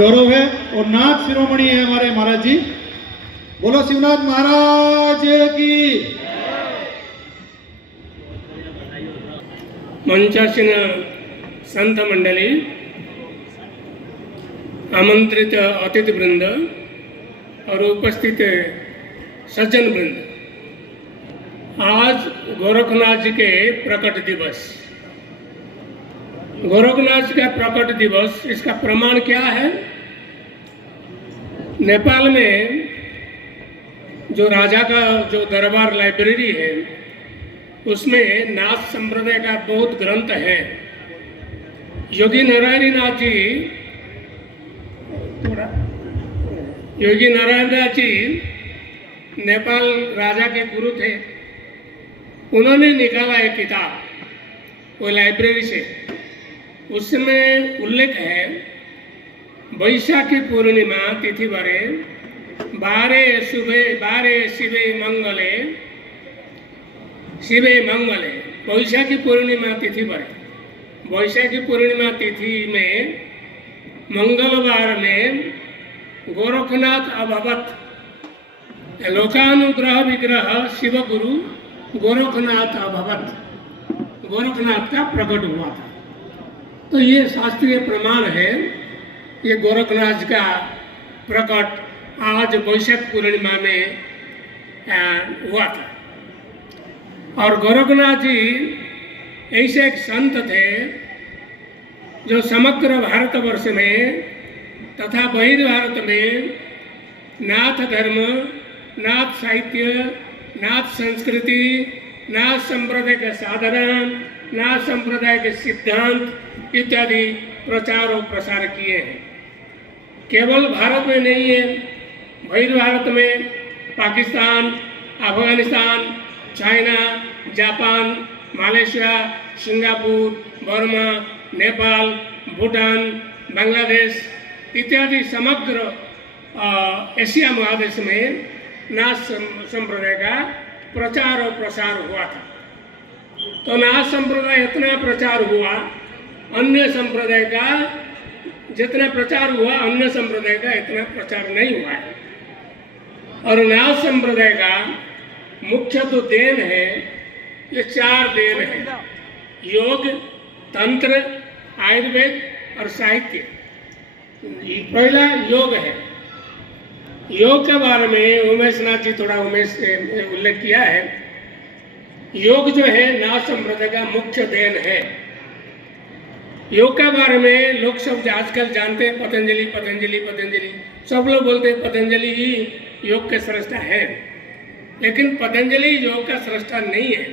गौरव है और नाथ शिरोमणि है हमारे महाराज जी। बोलो शिवनाथ महाराज की। मंचासीन संत मंडली, आमंत्रित अतिथि वृंद और उपस्थित सज्जन वृंद, आज गोरखनाथ जी के प्रकट दिवस। गोरखनाथ जी का प्रकट दिवस, इसका प्रमाण क्या है? नेपाल में जो राजा का जो दरबार लाइब्रेरी है, उसमें नाथ संप्रदाय का बहुत ग्रंथ है। योगी नारायण नाथ जी नेपाल राजा के गुरु थे। उन्होंने निकाला एक किताब वो लाइब्रेरी से। उसमें उल्लेख है, वैशाखी पूर्णिमा तिथि बरे 12 शिवे मंगले वैशाखी पूर्णिमा तिथि पर, वैशाखी पूर्णिमा तिथि में मंगलवार में गोरखनाथ अभवत, लोकानुग्रह विग्रह शिव गुरु गोरखनाथ अभवत, गोरखनाथ का प्रकट हुआ था। तो ये शास्त्रीय प्रमाण है। ये गोरखनाथ का प्रकट आज वैशाख पूर्णिमा में हुआ था। और गोरखनाथ जी ऐसे एक संत थे जो समग्र भारतवर्ष में तथा बहिर्भारत में नाथ धर्म, नाथ साहित्य, नाथ संस्कृति, नाथ संप्रदाय के साधना, नाथ संप्रदाय के सिद्धांत इत्यादि प्रचार और प्रसार किए हैं। केवल भारत में नहीं है, बहिर्भारत में Pakistan, Afghanistan, China, Japan, Malaysia, Singapore, Burma, Nepal, Bhutan, Bangladesh इत्यादि समग्र एशिया महादेश में नाथ संप्रदाय का प्रचार और प्रसार हुआ था। तो नाथ संप्रदाय इतना प्रचार हुआ, अन्य संप्रदाय का जितना प्रचार हुआ, अन्य संप्रदाय का इतना प्रचार नहीं हुआ है। और नाथ संप्रदाय का मुख्य तो देन है, ये 4 देन है: योग, तंत्र, आयुर्वेद और साहित्य। पहला योग है। योग के बारे में उमेश नाथ जी थोड़ा उल्लेख किया है। योग जो है नाथ संप्रदाय का मुख्य देन है। योग के बारे में लोग सब आजकल जानते हैं, पतंजलि पतंजलि पतंजलि, सब लोग बोलते हैं पतंजलि ही योग के सृष्टा है। लेकिन पतंजलि योग का सृष्टा नहीं है।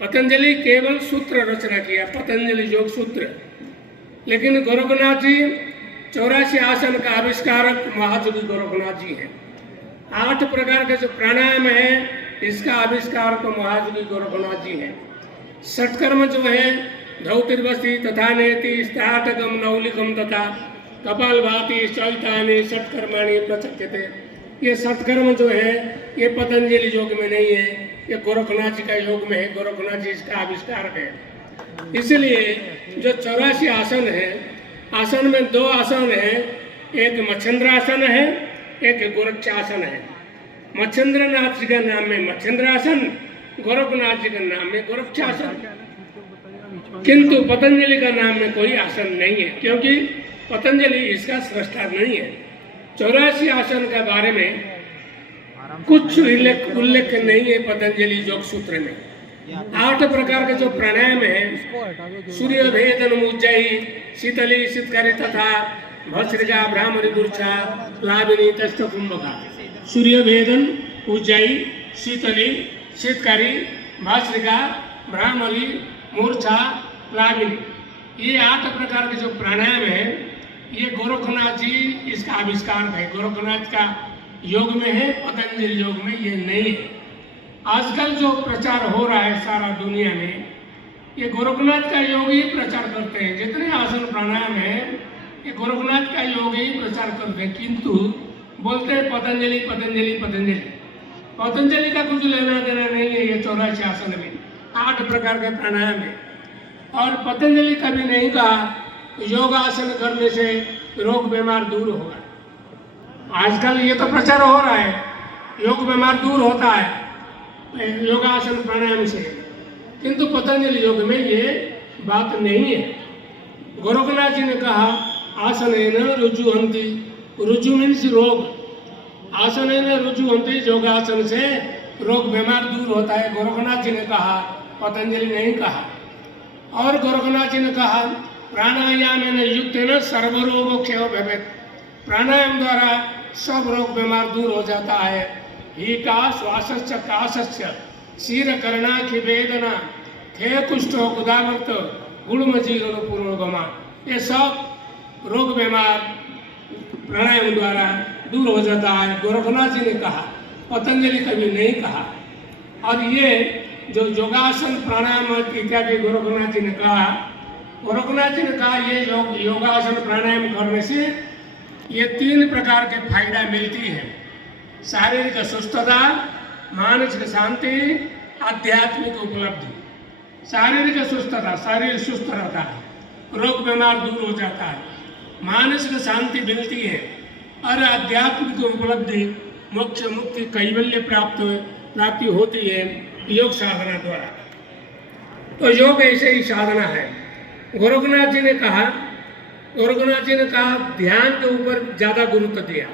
पतंजलि केवल सूत्र रचना किया, पतंजलि योग सूत्र। लेकिन गोरखनाथ जी 84 आसन का आविष्कारक महायोगी गोरखनाथ जी हैं। 8 प्रकार के जो प्राणायाम है, इसका आविष्कारक महायोगी गोरखनाथ जी हैं। षटकर्म जो है, धौतिर्वसी तथा नेति स्ताटकम नौलिकम तथा कपालभाति चैतानि षटकर्माणि प्रचक्यते। ये षटकर्म जो है ये पतंजलि योग में नहीं है, ये गोरखनाथ जी का योग में है। गोरखनाथ जी इसका आविष्कारक है। इसलिए जो 84 आसन है, आसन में 2 आसन है, एक मच्छंद्रासन है, एक गोरक्षासन है। मच्छंद्रनाथ जी का नाम में मच्छंद्रासन, गोरखनाथ जी का नाम में गोरक्षासन। किंतु पतंजलि का नाम में कोई आसन नहीं है, क्योंकि पतंजलि इसका सृष्टा नहीं है। 84 आसन के बारे में कुछ उल्लेख नहीं है पतंजलि योग सूत्र में। 8 प्रकार के जो प्राणायाम है, सूर्य भेदन उज्जयी, शीतली शीतकारी तथा भस्त्रिका ब्राह्मणी मूर्छा प्लाविनी तस्त कुंभका। सूर्य भेदन उज्जयी, शीतली शीतकारी, भस्त्रिका ब्राह्मणी मूर्छा प्लाविनी, ये 8 प्रकार के जो प्राणायाम है, ये गोरखनाथ जी इसका आविष्कार है। गोरखनाथ का योग में है, पतंजलि योग में ये नहीं है। आजकल जो प्रचार हो रहा है सारा दुनिया में, ये गोरखनाथ का योग ही प्रचार करते हैं। जितने आसन प्राणायाम है, ये गोरखनाथ का योग ही प्रचार करते हैं। किंतु बोलते हैं पतंजलि पतंजलि पतंजलि। पतंजलि का कुछ लेना देना नहीं है। ये 84 आसन में 8 प्रकार के प्राणायाम है। और पतंजलि कभी नहीं कहा योगासन करने से रोग बीमार दूर होगा। आजकल ये तो प्रचार हो रहा है, योग बीमार दूर होता है योगासन प्राणायाम से, किंतु पतंजलि योग में ये बात नहीं है। गोरखनाथ जी ने कहा आसनेन रुजुहन्ति, रुजु मीन्स रोग, आसनेन रुजुहन्ति, योगासन से रोग बीमार दूर होता है। गोरखनाथ जी ने कहा, पतंजलि नहीं कहा। और गोरखनाथ जी ने कहा प्राणायामेन युक्तेन सर्वरोग क्षय भवेत्, प्राणायाम द्वारा सब रोग बीमार दूर हो जाता है। ही का श्वासस्य काशस्य शीर कर्णाखि वेदना खे कुष्ठो कुदावर्त गुणम जीर्ण पुरोगमा, ये सब रोग बीमार प्राणायाम द्वारा दूर हो जाता है। गोरखनाथ जी ने कहा, पतंजलि कभी नहीं कहा। और ये जो योगासन प्राणायाम इत्यादि गोरखनाथ जी ने कहा, गोरखनाथ जी ने कहा ये योगासन प्राणायाम करने से ये 3 प्रकार के फायदा मिलती है। शारीरिक सुस्थता, मानसिक शांति, आध्यात्मिक उपलब्धि। शारीरिक सुस्थता, शरीर सुस्त रहता है, रोग बीमार दूर हो जाता है, मानसिक शांति मिलती है, और आध्यात्मिक उपलब्धि मोक्ष मुक्ति कैवल्य प्राप्ति होती है योग साधना द्वारा। तो योग ऐसे ही साधना है। गोरखनाथ जी ने कहा ध्यान के ऊपर ज्यादा गुरुत्व दिया।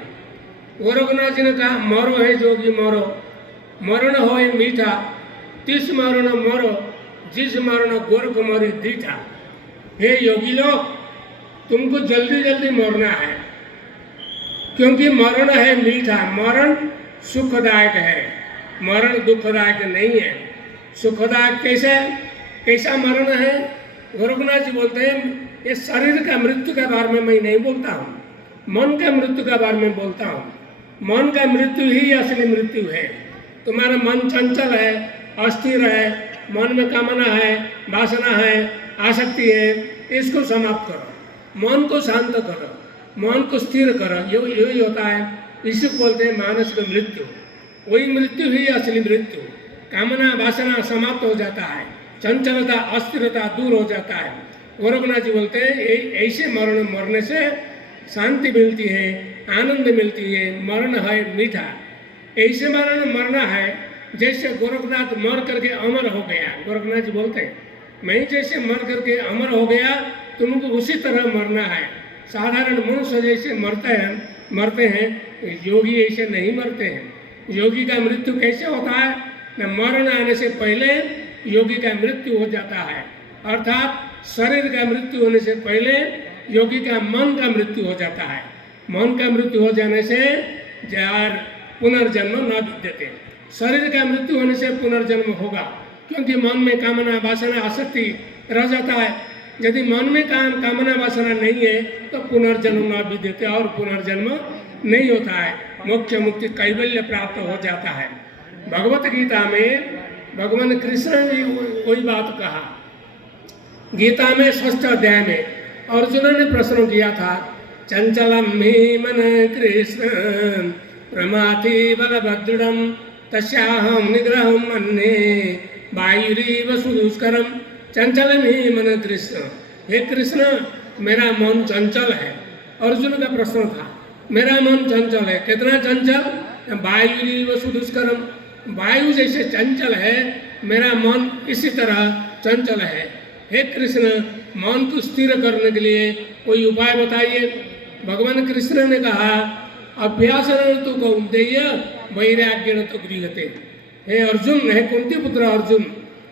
गोरखनाथ जी ने कहा मरो है जोगी मरो, मरण हो मीठा, तिस मरण मरो, जिस मरण गोरख मरी दीठा। हे योगी लोग, तुमको जल्दी जल्दी मरना है, क्योंकि मरण है मीठा। मरण सुखदायक है, मरण दुखदायक नहीं है। सुखदायक कैसा मरण है? गोरखनाथ जी बोलते हैं ये शरीर का मृत्यु के बारे में मैं नहीं बोलता हूँ, मन का मृत्यु के बारे में बोलता हूँ। मन का मृत्यु ही असली मृत्यु है। तुम्हारा मन चंचल है, अस्थिर है, मन में कामना है, वासना है, आसक्ति है, इसको समाप्त करो, मन को शांत करो, मन को स्थिर करो। यही होता है, इसी को बोलते हैं मानसिक मृत्यु। वही मृत्यु ही असली मृत्यु। कामना वासना समाप्त हो जाता है, चंचलता अस्थिरता दूर हो जाता है। गोरखनाथ जी बोलते हैं ऐसे मरने से शांति मिलती है, आनंद मिलती है, मरण है मीठा। ऐसे मरना है जैसे गोरखनाथ मर करके अमर हो गया। गोरखनाथ जी बोलते हैं मैं जैसे मर करके अमर हो गया, तुमको उसी तरह मरना है। साधारण मनुष्य जैसे मरते हैं, योगी ऐसे नहीं मरते हैं। योगी का मृत्यु कैसे होता है? मरण आने से पहले योगी का मृत्यु हो जाता है, अर्थात शरीर का मृत्यु होने से पहले योगी का मन का मृत्यु हो जाता है। मन का मृत्यु हो जाने से पुनर्जन्म न विद्यते। शरीर का मृत्यु होने से पुनर्जन्म होगा, क्योंकि मन में कामना वासना आसक्ति रह जाता है। यदि मन में कामना वासना नहीं है तो पुनर्जन्म न विद्यते, और पुनर्जन्म नहीं होता है, मोक्ष मुक्ति कैवल्य प्राप्त हो जाता है। भगवत गीता में भगवान कृष्ण ने वही बात कहा। गीता में 6th अध्याय में अर्जुन ने प्रश्न किया था, चंचलम मे मन कृष्ण प्रमाथि बलभद्रम तस्याहम निग्रहम मन्ये वायुरीव सुदुष्करम। चंचलम ही मन कृष्ण, हे कृष्ण मेरा मन चंचल है। अर्जुन का प्रश्न था, मेरा मन चंचल है, कितना चंचल? वायुरीव सुदुष्करम, वायु जैसे चंचल है मेरा मन इसी तरह चंचल है। हे कृष्ण मन को स्थिर करने के लिए कोई उपाय बताइए। भगवान कृष्ण ने कहा अभ्यास तो कौन्तेय वैराग्य तो गृहते। हे अर्जुन, हे कुंती पुत्र अर्जुन,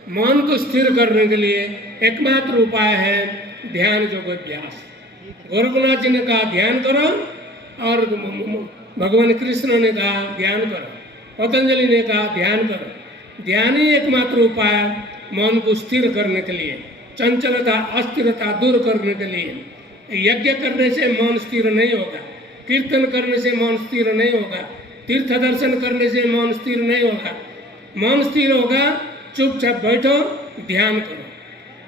मन को स्थिर करने के लिए एकमात्र उपाय है ध्यान योग अभ्यास। गोरखनाथ जी ने कहा ध्यान करो, और भगवान कृष्ण ने कहा ध्यान करो, पतंजलि ने कहा ध्यान करो। ध्यान ही एकमात्र उपाय मन को स्थिर करने के लिए, चंचलता अस्थिरता दूर करने के लिए। यज्ञ करने से मन स्थिर नहीं होगा, कीर्तन करने से मन स्थिर नहीं होगा, तीर्थ दर्शन करने से मन स्थिर नहीं होगा। मन स्थिर होगा, चुपचाप बैठो, ध्यान करो।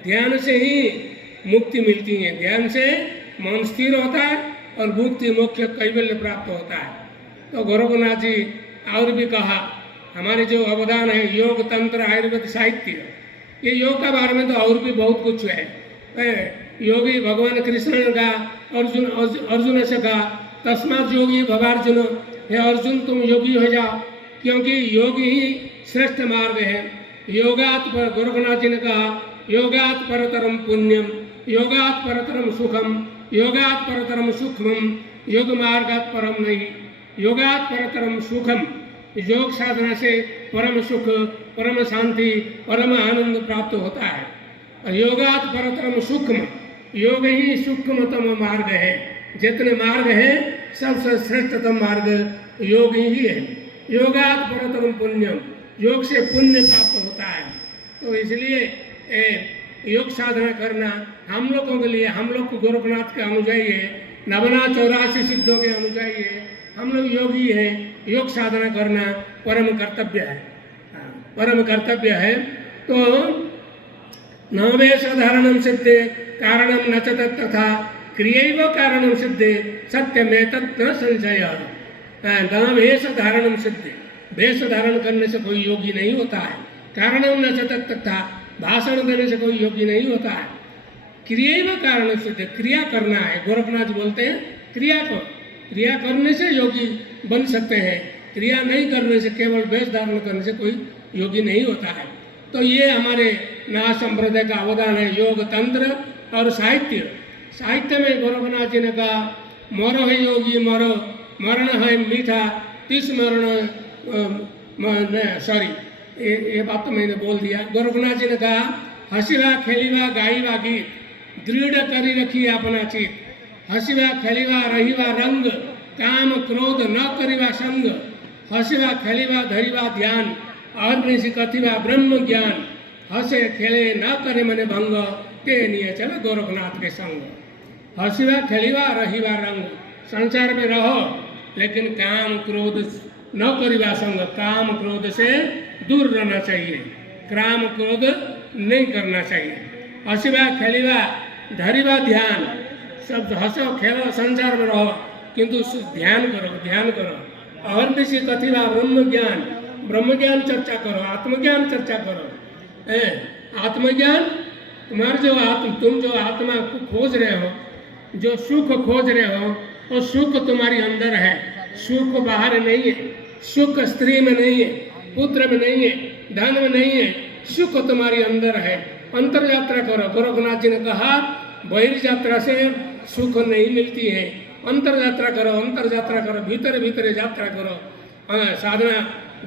ध्यान से ही मुक्ति मिलती है, ध्यान से मन स्थिर होता है और मुक्ति मोक्ष कैवल्य प्राप्त होता है। तो गोरखनाथ जी और भी कहा, हमारे जो अवदान है योग तंत्र आयुर्वेद साहित्य, ये योग के बारे में तो और भी बहुत कुछ है। योगी भगवान कृष्ण ने कहा, अर्जुन से कहा, तस्मात् योगी भवार्जुन, हे अर्जुन तुम योगी हो जाओ, क्योंकि योग ही श्रेष्ठ मार्ग है। योगात पर गोरखनाथ जी ने कहा, योगात परतरम पुण्यम, योगात परतरम सुखम, योगात परतरम सुखम, योग मार्गात परम नहीं, योगात परतरम सुखम। योग साधना से परम सुख, परम शांति, परम आनंद प्राप्त होता है। योगात परतरम सूक्ष्म, योग ही सूक्ष्मतम मार्ग है। जितने मार्ग है सबसे श्रेष्ठतम मार्ग योग ही है। योगात परतरम पुण्यम, योग से पुण्य प्राप्त होता है। तो इसलिए योग साधना करना हम लोगों के लिए, हम लोग गोरखनाथ के अनुयायी है, नवना 84 सिद्धों के अनुयायी है, हम लोग योगी हैं। योग साधना करना परम कर्तव्य है, परम कर्तव्य है। तो नवे साधारणम सिद्धे कारणम न च तथा क्रियैव कारणम सिद्धे सत्यमेतत् न संशय। वेश धारणम सिद्धे, वेश धारण करने से कोई योगी नहीं होता है। कारणम न च तथा, भाषण देने से कोई योगी नहीं होता है। क्रियैव कारण सिद्धे, क्रिया करना है। गोरखनाथ बोलते हैं क्रिया को, क्रिया करने से योगी बन सकते हैं। क्रिया नहीं करने से, केवल वेश धारण करने से कोई योगी नहीं होता है। तो ये हमारे नाथ संप्रदाय का अवदान है। योग तंत्र और साहित्य, साहित्य में गोरखनाथ जी ने कहा, मोरो है योगी मोरो, मरण है मीठा, तिस मरण सॉरी ये बात तो मैंने बोल दिया। गोरखनाथ जी ने कहा, हसीवा खेलीवा गाईवा गीत, दृढ़ करी रखी अपना चित, हसीवा खेलीवा रहीवा रंग, काम क्रोध न करीवा संग, हसीवा खेलीवा धरीवा ध्यान, अहर्निशि कथिवा ब्रह्म ज्ञान, हसे खेले न करे मने भंग, ते निये चलो गोरखनाथ के संग। हसीवा खेलीवा रहीवा रंग, संसार में रहो लेकिन काम क्रोध न करीवा संग, काम क्रोध से दूर रहना चाहिए, काम क्रोध नहीं करना चाहिए। हसीवा खेलीवा धरीवा ध्यान, सब हंसो खेलो संसार में रहो किंतु ध्यान करो, ध्यान करो। अहर्निशि कथिवा ब्रह्म ज्ञान, ब्रह्म ज्ञान चर्चा करो, आत्मज्ञान चर्चा करो। आत्मज्ञान तुम्हारे जो तुम जो आत्मा को खोज रहे हो, जो सुख खोज रहे हो, वो सुख तुम्हारी अंदर है, सुख बाहर नहीं है। सुख स्त्री में नहीं है, पुत्र में नहीं है, धन में नहीं है, सुख तुम्हारी अंदर है। अंतर यात्रा करो। गोरखनाथ जी ने कहा, बहिर् यात्रा से सुख नहीं मिलती है, अंतर यात्रा करो, अंतर यात्रा करो, भीतर भीतर यात्रा करो साधना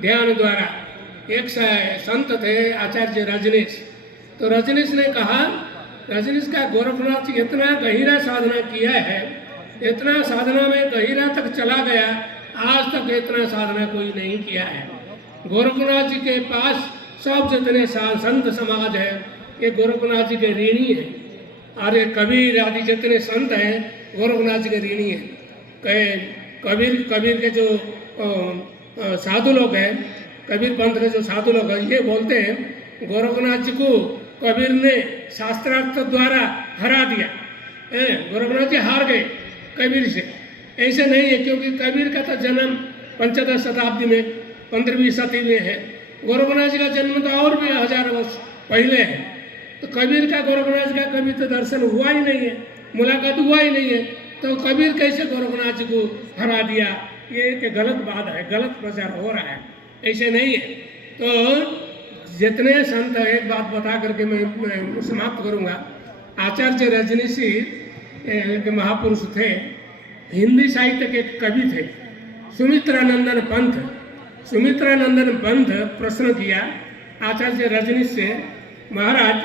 ध्यान द्वारा। एक संत थे आचार्य रजनीश, तो रजनीश ने कहा, रजनीश का गोरखनाथ जी इतना गहरा साधना किया है, इतना साधना में गहरा तक चला गया, आज तक इतना साधना कोई नहीं किया है। गोरखनाथ जी के पास सब जितने संत समाज है ये गोरखनाथ जी के ऋणी है। अरे कबीर आदि जितने संत हैं गोरखनाथ जी के ऋणी हैं। कबीर के जो साधु लोग हैं, कबीर पंथ के जो साधु लोग हैं, ये बोलते हैं गोरखनाथ जी को कबीर ने शास्त्रार्थ द्वारा हरा दिया। गोरखनाथ जी हार गए कबीर से। ऐसे नहीं है, क्योंकि कबीर का तो जन्म 15वीं शताब्दी में 15वीं सदी में है। गोरखनाथ जी का जन्म तो और भी 1000 वर्ष पहले है। तो कबीर का गोरखनाथ जी का कभी तो दर्शन हुआ ही नहीं है, मुलाकात हुआ ही नहीं है, तो कबीर कैसे गोरखनाथ जी को हरा दिया? ये एक गलत बात है, गलत प्रचार हो रहा है, ऐसे नहीं है। तो जितने संत है, एक बात बता करके मैं समाप्त करूंगा। आचार्य रजनीशी एक महापुरुष थे, हिंदी साहित्य के कवि थे, सुमित्रानंदन पंथ। सुमित्रानंदन पंथ प्रश्न किया आचार्य रजनीश से, महाराज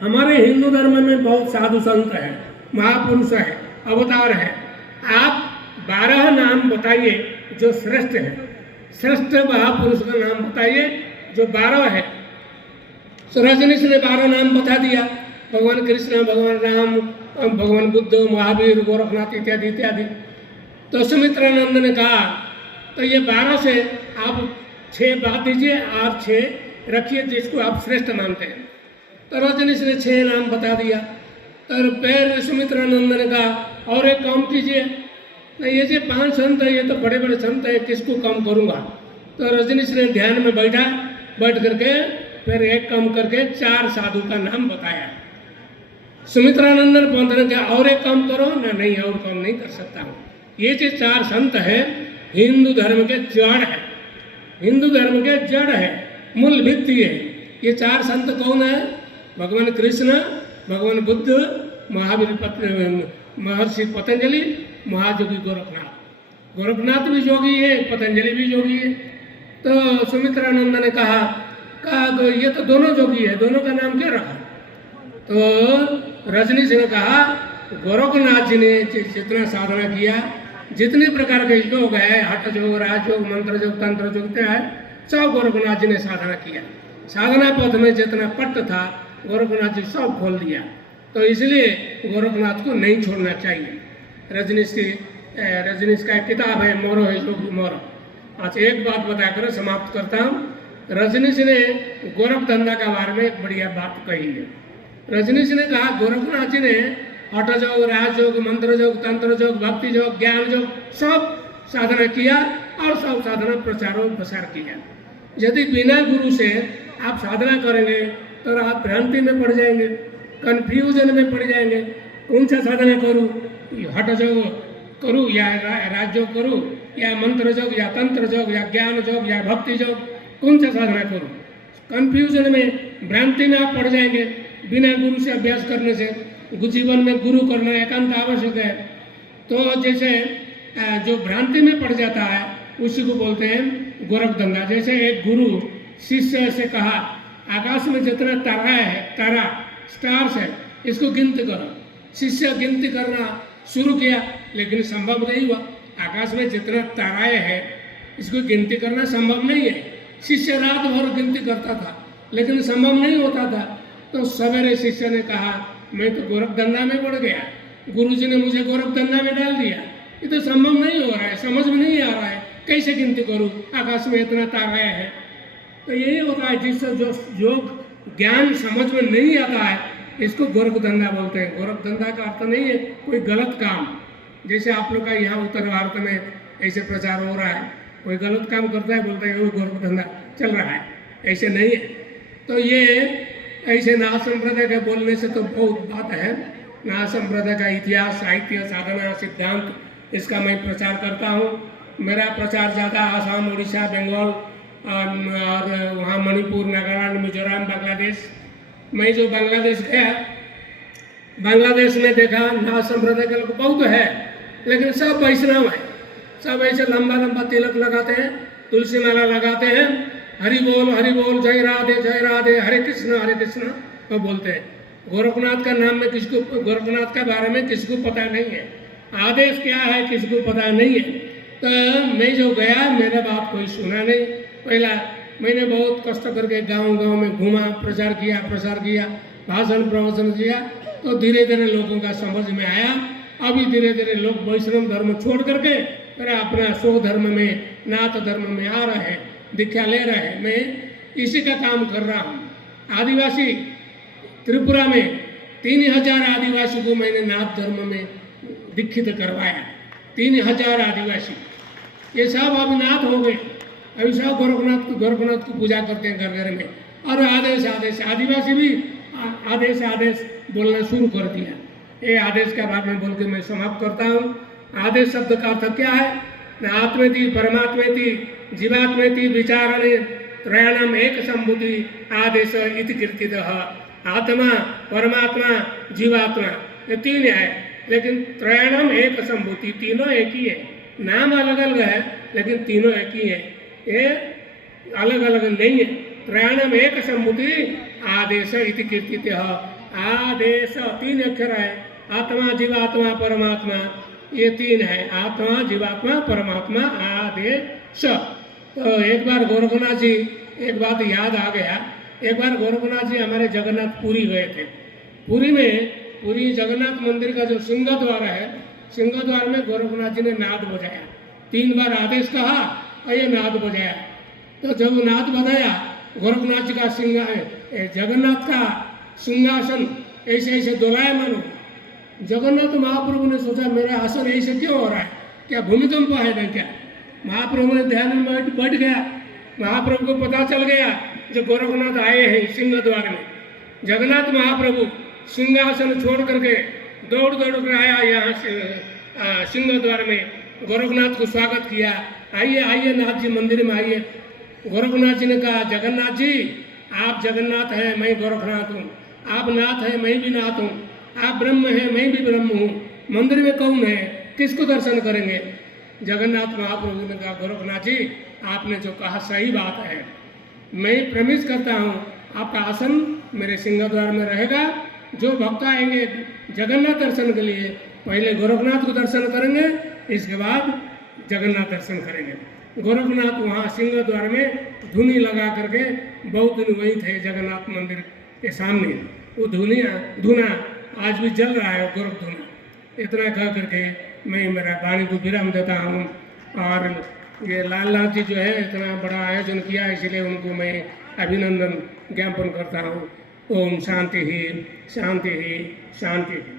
हमारे हिंदू धर्म में बहुत साधु संत है, महापुरुष है, अवतार है, आप 12 नाम बताइए जो श्रेष्ठ है, श्रेष्ठ महापुरुष का नाम बताइए जो 12 है। तो रजनीश ने 12 नाम बता दिया, भगवान कृष्ण, भगवान राम, भगवान बुद्ध, महावीर, गोरखनाथ इत्यादि इत्यादि। तो सुमित्रानंद ने कहा, तो ये 12 से आप 6 बात दीजिए, आप 6 रखिए जिसको आप श्रेष्ठ मानते हैं। तो रजनीश ने 6 नाम बता दिया। तो फिर सुमित्रानंद ने कहा, और एक काम कीजिए, नहीं ये जो 5 संत है, ये तो बड़े बड़े संत है, किसको कम करूँगा? तो रजनीश ने ध्यान में बैठ करके फिर एक कम करके 4 साधु का नाम बताया। सुमित्रानंदन पंत ने कहा और एक काम करो ना, नहीं और काम नहीं कर सकता हूँ। ये जो 4 संत है हिंदू धर्म के जड़ है, हिंदू धर्म के जड़ है, मूल भित्ति है। ये 4 संत कौन है? भगवान कृष्ण, भगवान बुद्ध, महर्षि पतंजलि, महायोगी गोरखनाथ। गोरखनाथ भी योगी है, पतंजलि भी योगी है। तो सुमित्रानंद ने कहा ये तो दोनों योगी है, दोनों का नाम क्या रखा? तो रजनीश ने कहा गोरखनाथ जी ने जितना साधना किया, जितने प्रकार के योग है, हठ योग, राजयोग, मंत्र योग, तंत्र योग है, सब गोरखनाथ जी ने साधना किया। साधना पथ में जितना पट्ट था गोरखनाथ जी सब खोल दिया। तो इसलिए गोरखनाथ को नहीं छोड़ना चाहिए। रजनीश का एक किताब है मोरो है योगी मोरो। अच्छा एक बात बताकर समाप्त करता हूँ। रजनीश ने गोरख धंधा के बारे में एक बढ़िया बात कही है। रजनीश ने कहा गोरखनाथ जी ने हठ योग, राजयोग, मंत्र योग, तंत्र योग, भक्ति योग, ज्ञान योग सब साधना किया और सब साधना प्रचार और प्रसार किया। यदि बिना गुरु से आप साधना करेंगे तो आप भ्रांति में पड़ जाएंगे, कंफ्यूजन में पड़ जाएंगे। कौन सा साधना करूँ, हठ योग करूँ या राजयोग करूँ या मंत्र योग या तंत्र योग या ज्ञान योग या भक्ति योग, कौन सा साधना करूँ? कंफ्यूजन में, भ्रांति में आप पड़ जाएंगे। बिना गुरु से अभ्यास करने से जीवन में गुरु करना एकांत आवश्यक है। तो जैसे जो भ्रांति में पड़ जाता है उसी को बोलते हैं गोरख धंधा। जैसे एक गुरु शिष्य से कहा आकाश में जितना तारा है, तारा स्टार्स है, इसको गिनती करो। शिष्य गिनती करना शुरू किया लेकिन संभव नहीं हुआ। आकाश में जितना ताराएं हैं इसको गिनती करना संभव नहीं है। शिष्य रात भर गिनती करता था लेकिन संभव नहीं होता था। तो सवेरे शिष्य ने कहा मैं तो गोरख धंधा में पड़ गया, गुरुजी ने मुझे गोरख धंधा में डाल दिया, ये तो संभव नहीं हो रहा है, समझ में नहीं आ रहा है, कैसे गिनती करूं, आकाश में इतना ताराएं हैं। तो यही होता है जिससे जो योग ज्ञान समझ में नहीं आता है इसको गोरख धंधा बोलते हैं। गोरख धंधा का अर्थ नहीं है कोई गलत काम। जैसे आप लोग का यहाँ उत्तर भारत में ऐसे प्रचार हो रहा है, कोई गलत काम करता है बोलता है वो गोरख धंधा चल रहा है, ऐसे नहीं है। तो ये ऐसे नाथ संप्रदाय के बोलने से तो बहुत बात है। नाथ संप्रदाय का इतिहास, साहित्य, साधना, सिद्धांत, इसका मैं प्रचार करता हूँ। मेरा प्रचार ज़्यादा आसाम, उड़ीसा, बंगाल और वहाँ मणिपुर, नागालैंड, मिजोरम, बांग्लादेश। मैं जो बांग्लादेश गया, बांग्लादेश में देखा नाथ संप्रदाय के लोग बहुत है लेकिन सब वैष्णव है। सब ऐसे लंबा लंबा तिलक लगाते हैं, तुलसी माला लगाते हैं, हरि बोल, जय राधे, हरे कृष्ण वो बोलते हैं। गोरखनाथ का नाम में किसको, गोरखनाथ के बारे में किसको पता नहीं है, आदेश क्या है किसको पता नहीं है। तो मैं जो गया मेरा बात कोई सुना नहीं। पहला मैंने बहुत कष्ट करके गांव में घूमा, प्रचार किया, भाषण प्रवचन किया, तो धीरे धीरे लोगों का समझ में आया। अभी धीरे धीरे लोग वैष्णव धर्म छोड़ करके मेरा अपना स्व धर्म में, नाथ धर्म में आ रहे हैं, दीक्षा ले रहे हैं। मैं इसी का काम कर रहा हूँ। आदिवासी त्रिपुरा में 3000 आदिवासी को मैंने नाथ धर्म में दीक्षित करवाया। 3000 आदिवासी, ये सब अब नाथ हो गए। अभी सब गोरखनाथ को पूजा करते हैं घर घर में। और आदेश आदिवासी भी आदेश बोलना शुरू कर दिया। ये आदेश के बारे में बोल के मैं समाप्त करता हूँ। आदेश शब्द का अर्थ क्या है? आत्मेति परमात्मेति जीवात्मेति विचारणे त्रयाणाम एक संभूति आदेश इति कीर्तितः। आत्मा, परमात्मा, जीवात्मा, ये 3 है लेकिन त्रयाणाम एक संभूति, तीनों एक ही है। नाम अलग अलग है लेकिन तीनों एक ही है, ये अलग अलग नहीं है। त्रयाणाम एक संभूति आदेश इति कीर्तितः। आदेश 3 अक्षर है, आत्मा, जीवात्मा, परमात्मा, ये 3 है। आत्मा, जीवात्मा, परमात्मा, आदेश। तो एक बार गोरखनाथ जी, एक बात याद आ गया। एक बार गोरखनाथ जी हमारे जगन्नाथपुरी गए थे। पुरी जगन्नाथ मंदिर का जो सिंह द्वार है, सिंह द्वार में गोरखनाथ जी ने नाद बजाया। 3 बार आदेश कहा और ये नाद बजाया। तो जब नाद बजाया गोरखनाथ जी का जगन्नाथ का सिंहासन ऐसे दोलायमान हो। जगन्नाथ महाप्रभु ने सोचा मेरा आसन ऐसे क्यों हो रहा है, क्या भूमिकंप है ना क्या? महाप्रभु ने ध्यान में बैठ गया। महाप्रभु को पता चल गया जो गोरखनाथ आए हैं सिंह द्वार में। जगन्नाथ महाप्रभु सिंहासन छोड़ करके दौड़ दौड़ कर आया यहाँ से सिंह द्वार में गोरखनाथ को स्वागत किया। आइए आइए नाथ जी मंदिर में आइए। गोरखनाथ जी ने कहा जगन्नाथ जी आप जगन्नाथ हैं, मैं गोरखनाथ हूँ। आप नाथ हैं, मैं भी नाथ हूँ। आप ब्रह्म हैं, मैं भी ब्रह्म हूँ। मंदिर में कौन है, किसको दर्शन करेंगे? जगन्नाथ महाप्रभु ने कहा गोरखनाथ जी आपने जो कहा सही बात है। मैं प्रमिस करता हूँ आपका आसन मेरे सिंह द्वार में रहेगा। जो भक्त आएंगे जगन्नाथ दर्शन के लिए पहले गोरखनाथ को दर्शन करेंगे, इसके बाद जगन्नाथ दर्शन करेंगे। गोरखनाथ वहाँ सिंह द्वार में धुनी लगा करके बहुत दिन वही थे जगन्नाथ मंदिर के सामने। वो धुना आज भी जल रहा है, गोरख धुना। इतना कह करके मैं मेरा वाणी को विराम देता हूँ। और ये लालनाथ जी जो है इतना बड़ा आयोजन किया, इसलिए उनको मैं अभिनंदन ज्ञापन करता हूँ। ओम शांति ही शांति ही शांति ही।